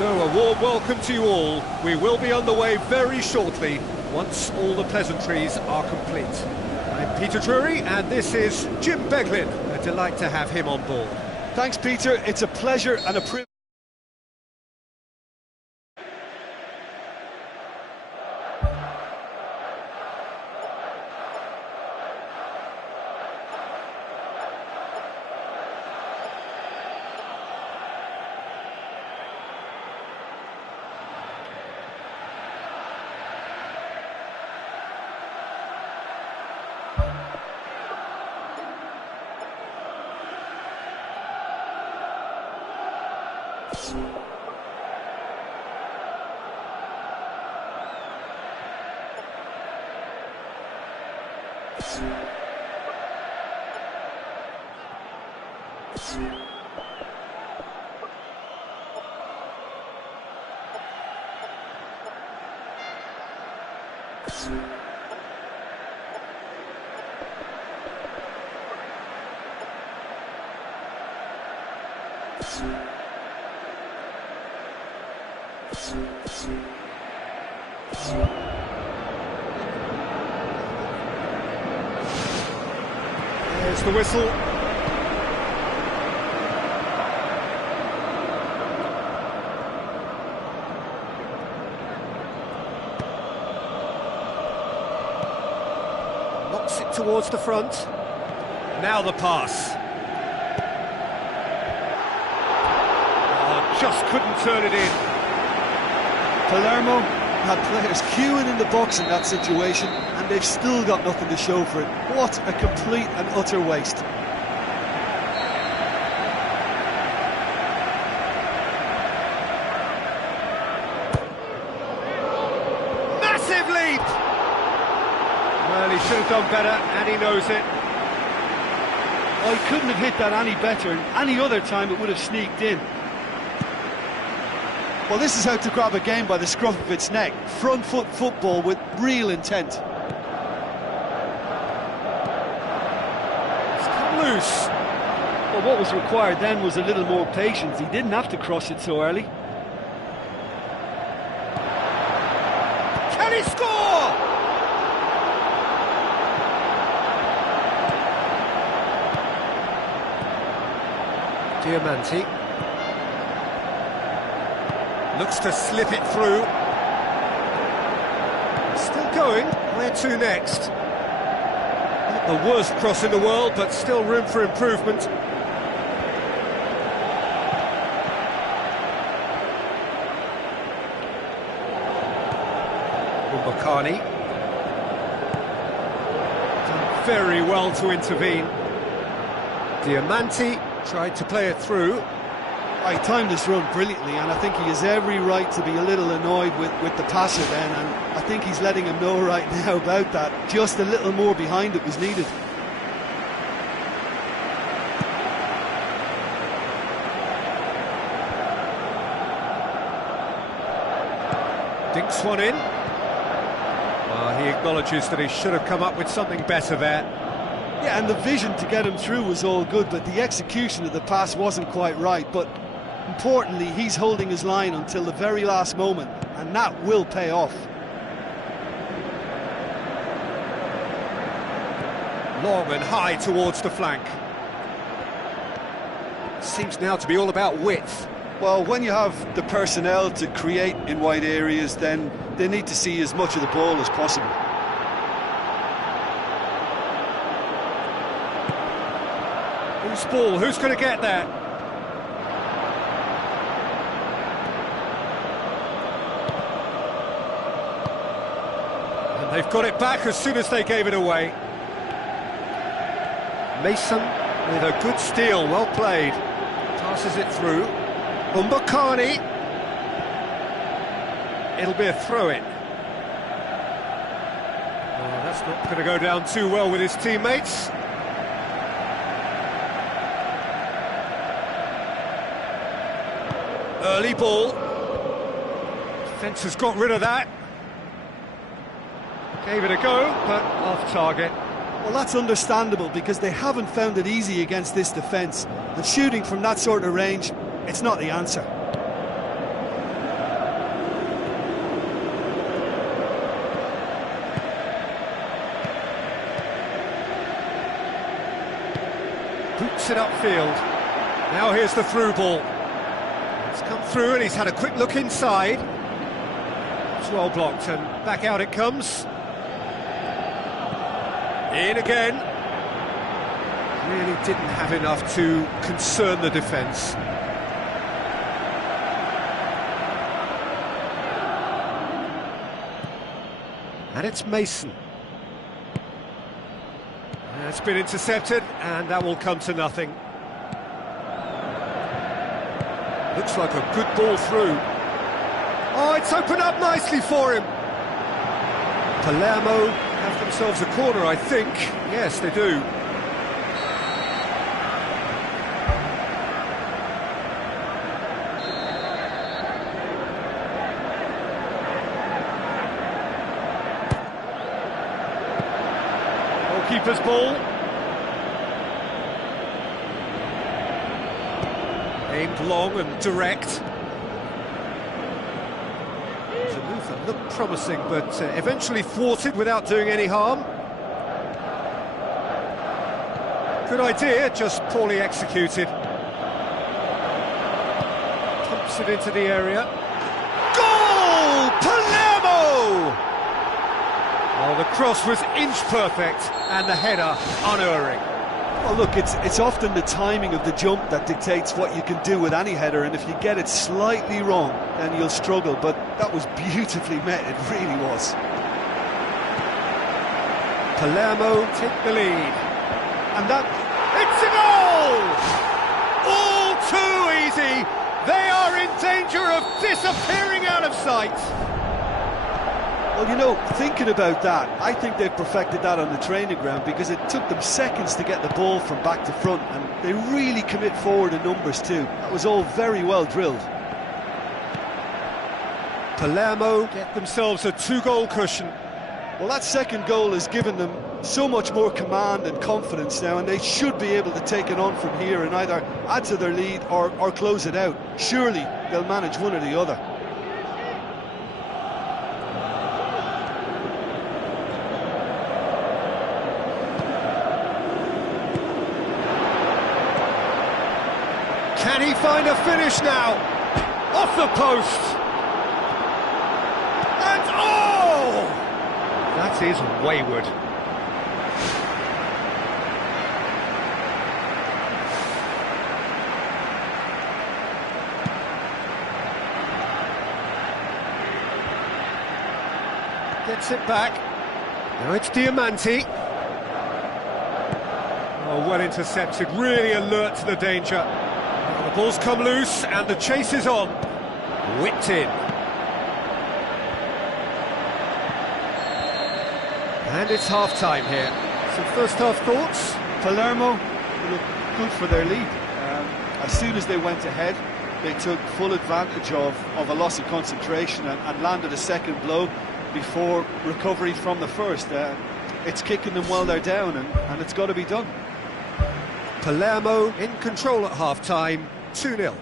So a warm welcome to you all. We will be underway very shortly, once all the pleasantries are complete. I'm Peter Drury, and this is Jim Beglin. A delight to have him on board. Thanks, Peter. It's a pleasure and a privilege. There's the whistle. Knocks it towards the front. Now the pass. Oh, just couldn't turn it in. Palermo had players queuing in the box in that situation, and they've still got nothing to show for it. What a complete and utter waste. Massive leap! Well, he should have done better, and he knows it. Oh, he couldn't have hit that any better, and any other time it would have sneaked in. Well, this is how to grab a game by the scruff of its neck. Front foot football with real intent. It's come loose. Well, what was required then was a little more patience. He didn't have to cross it so early. Can he score? Diamanti. Looks to slip it through. Still going. Where to next? Not the worst cross in the world, but still room for improvement. Bakani. Done very well to intervene. Diamanti tried to play it through. He timed this run brilliantly, and I think he has every right to be a little annoyed with the passer then, and I think he's letting him know right now about that. Just a little more behind it was needed. Dinks one in. He acknowledges that he should have come up with something better there. Yeah, and the vision to get him through was all good, but the execution of the pass wasn't quite right. But importantly, he's holding his line until the very last moment, and that will pay off. Long and high towards the flank. Seems now to be all about width. Well, when you have the personnel to create in wide areas, then they need to see as much of the ball as possible. Who's ball? Who's going to get there? And they've got it back as soon as they gave it away. Mason with a good steal, well played. Passes it through. Bakani. It'll be a throw-in. Oh, that's not going to go down too well with his teammates. Early ball. Defence has got rid of that. Gave it a go, but off target. Well, that's understandable because they haven't found it easy against this defence. And shooting from that sort of range, it's not the answer. boots it upfield. Now here's the through ball. It's come through and he's had a quick look inside. It's well blocked and back out it comes. In again. Really didn't have enough to concern the defence. And it's Mason. It's been intercepted, and that will come to nothing. Looks like a good ball through. Oh, it's opened up nicely for him. Palermo have themselves a corner, I think. Yes, they do. Keeper's ball. Aimed long and direct. It's a move that looked promising, but eventually thwarted without doing any harm. Good idea, just poorly executed. Pumps it into the area. Goal! Palermo! Oh, the cross was inch perfect, and the header unerring. Well, look, it's often the timing of the jump that dictates what you can do with any header, and if you get it slightly wrong, then you'll struggle, but that was beautifully met, it really was. Palermo take the lead. And that... It's a goal! All too easy! They are in danger of disappearing out of sight! Well, you know, thinking about that, I think they've perfected that on the training ground because it took them seconds to get the ball from back to front, and they really commit forward in numbers too. That was all very well drilled. Palermo get themselves a 2-goal cushion. Well, that second goal has given them so much more command and confidence now, and they should be able to take it on from here and either add to their lead or close it out. Surely they'll manage one or the other. Can he find a finish now? Off the post! And oh! That is wayward. Gets it back. Now it's Diamanti. Oh, well intercepted, really alert to the danger. The ball's come loose and the chase is on. Whipped in. And it's half-time here. Some first-half thoughts? Palermo looked good for their lead. As soon as they went ahead, they took full advantage of a loss of concentration and landed a second blow before recovery from the first. It's kicking them while they're down, and it's got to be done. Palermo in control at half-time, 2-0.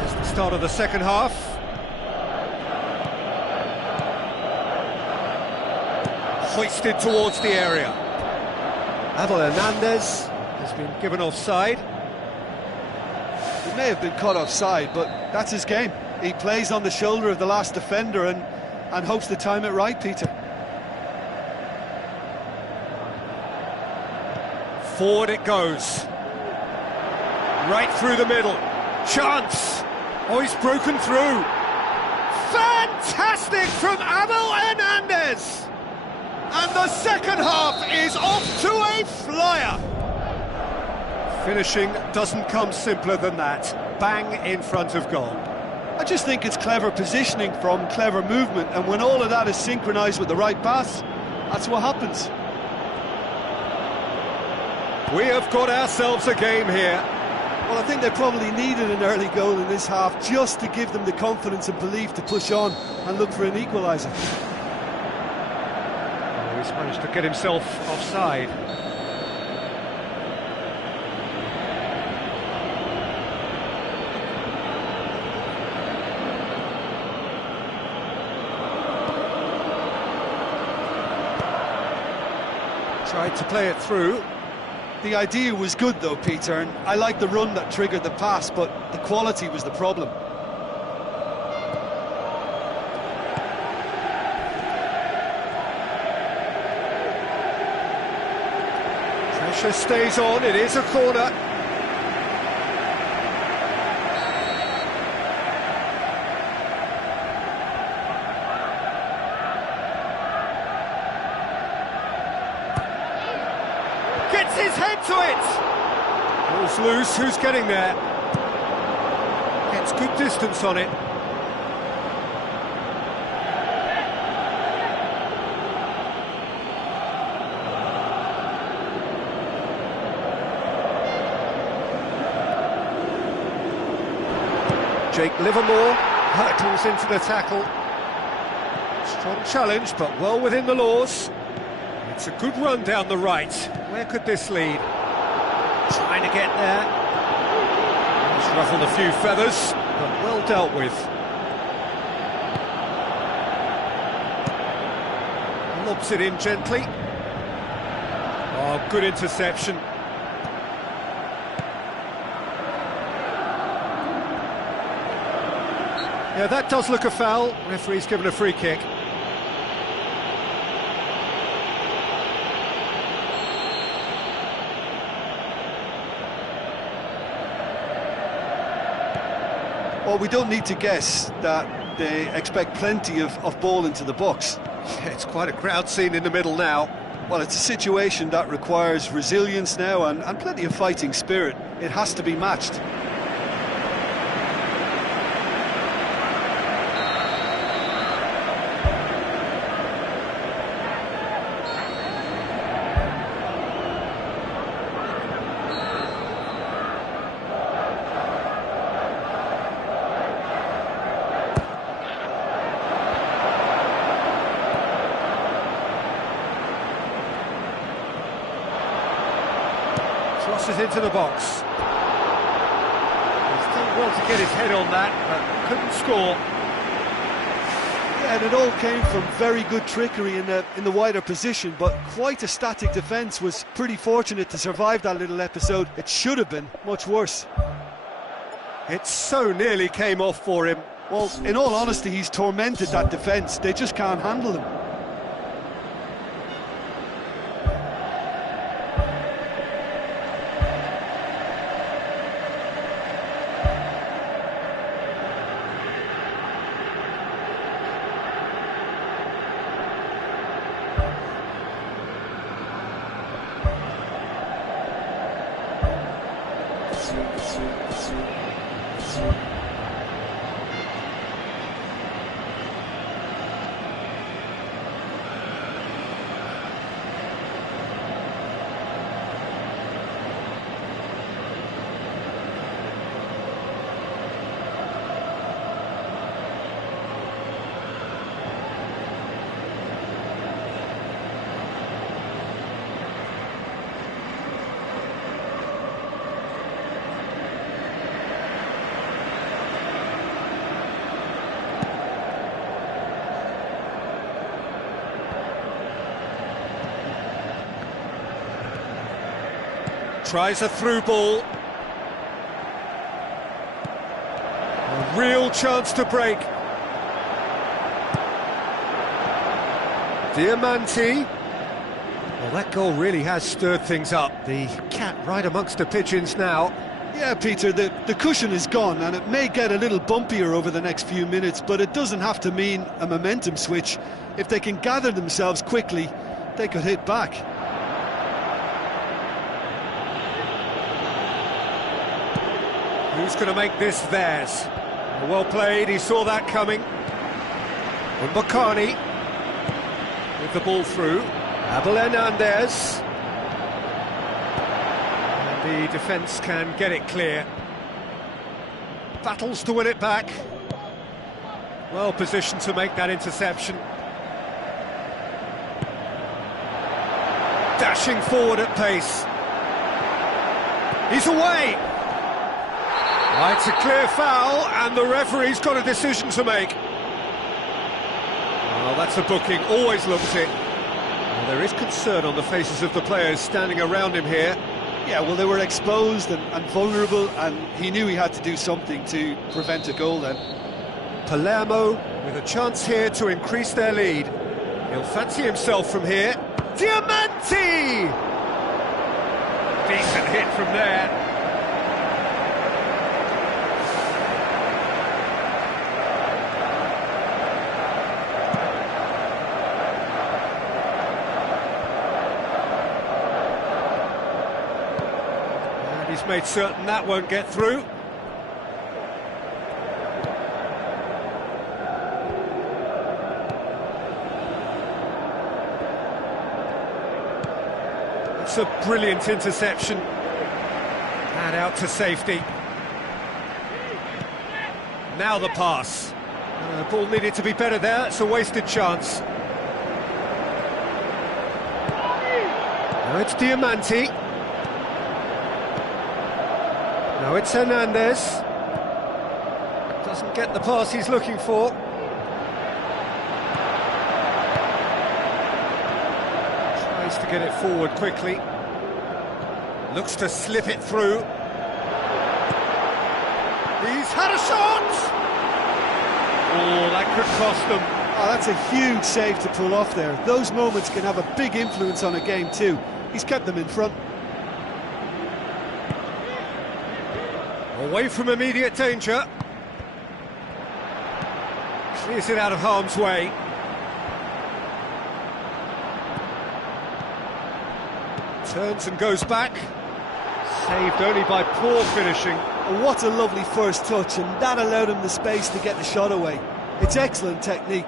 There's the start of the second half. hoisted towards the area. Abel Hernandez has been given offside. He may have been caught offside, but that's his game. He plays on the shoulder of the last defender and hopes to time it right, Peter. Forward it goes. Right through the middle. Chance! Oh, he's broken through. Fantastic from Abel Hernandez! And the second half is off to a flyer. Finishing doesn't come simpler than that. Bang in front of goal. I just think it's clever positioning from clever movement, and when all of that is synchronised with the right pass, that's what happens. We have got ourselves a game here. Well, I think they probably needed an early goal in this half just to give them the confidence and belief to push on and look for an equaliser. Oh, he's managed to get himself offside. Tried to play it through. The idea was good though, Peter, and I like the run that triggered the pass, but the quality was the problem. Pressure stays on, it is a corner. Gets his head to it! Ball's loose, who's getting there? Gets good distance on it. Jake Livermore hurtles into the tackle. Strong challenge, but well within the laws. It's a good run down the right. Where could this lead? Trying to get there. He's ruffled a few feathers, but well dealt with. Lobs it in gently. Oh, good interception. Yeah, that does look a foul. Referee's given a free kick. Well, we don't need to guess that they expect plenty of ball into the box. Yeah, it's quite a crowd scene in the middle now. Well, it's a situation that requires resilience now and plenty of fighting spirit. It has to be matched. Crosses into the box. He's done well to get his head on that, but couldn't score. Yeah, and it all came from very good trickery in the wider position, but quite a static defence. Was pretty fortunate to survive that little episode. It should have been much worse. It so nearly came off for him. Well, in all honesty, he's tormented that defence. They just can't handle him. Tries a through ball. A real chance to break. Diamanti. Well, that goal really has stirred things up. The cat right amongst the pigeons now. Yeah, Peter, the cushion is gone, and it may get a little bumpier over the next few minutes, but it doesn't have to mean a momentum switch. If they can gather themselves quickly, they could hit back. Who's going to make this theirs? Well played, he saw that coming. Mbakani with the ball through. Abel Hernandez. And the defence can get it clear. Battles to win it back. Well positioned to make that interception. Dashing forward at pace. He's away! Right, it's a clear foul, and the referee's got a decision to make. Well, that's a booking, always looks it. Well, there is concern on the faces of the players standing around him here. Yeah, well, they were exposed and vulnerable, and he knew he had to do something to prevent a goal then. Palermo with a chance here to increase their lead. He'll fancy himself from here. Diamanti! Decent hit from there. And he's made certain that won't get through. It's a brilliant interception. And out to safety. Now the pass. Ball needed to be better there, it's a wasted chance. Now it's Diamanti. Now it's Hernandez. Doesn't get the pass he's looking for. To get it forward quickly. Looks to slip it through. He's had a shot! Oh, that could cost them. Oh, that's a huge save to pull off there. Those moments can have a big influence on a game too. He's kept them in front. Away from immediate danger. Clears it out of harm's way. Turns and goes back. Saved only by poor finishing. And what a lovely first touch, and that allowed him the space to get the shot away. It's excellent technique.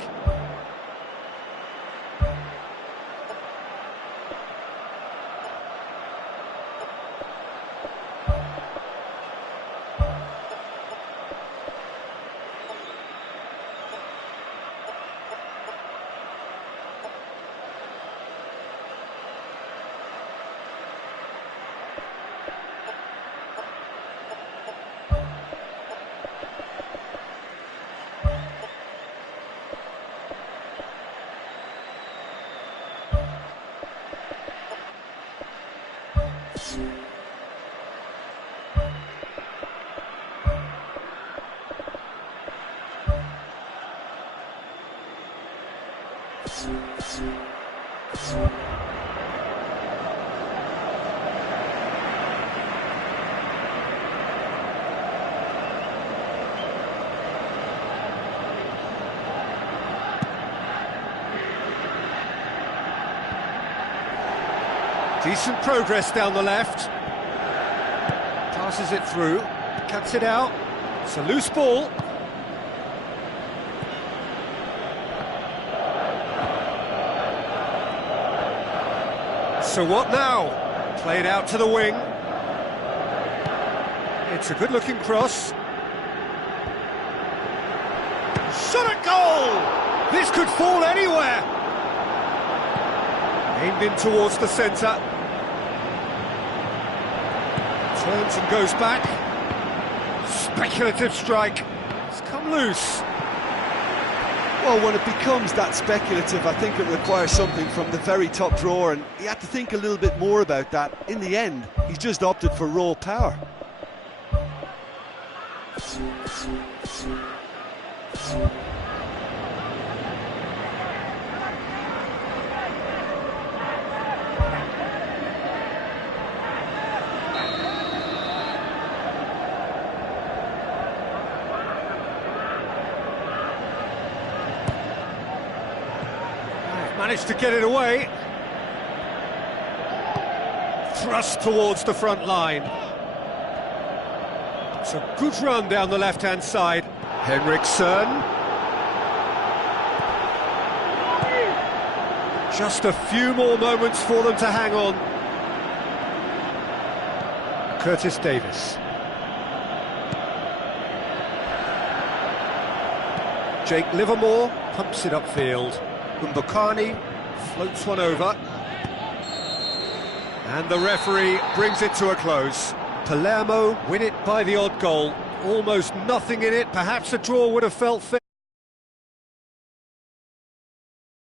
Decent progress down the left. Passes it through, cuts it out. It's a loose ball. So what now? Played out to the wing. It's a good-looking cross. Shot at goal! This could fall anywhere. Aimed in towards the centre. Turns and goes back. Speculative strike. It's come loose. Well, when it becomes that speculative, I think it requires something from the very top drawer, and he had to think a little bit more about that. In the end, he's just opted for raw power. Managed to get it away. Thrust towards the front line. It's a good run down the left-hand side. Henriksen. Just a few more moments for them to hang on. Curtis Davis. Jake Livermore pumps it upfield. Mbokani floats one over. And the referee brings it to a close. Palermo win it by the odd goal. Almost nothing in it. Perhaps a draw would have felt fair.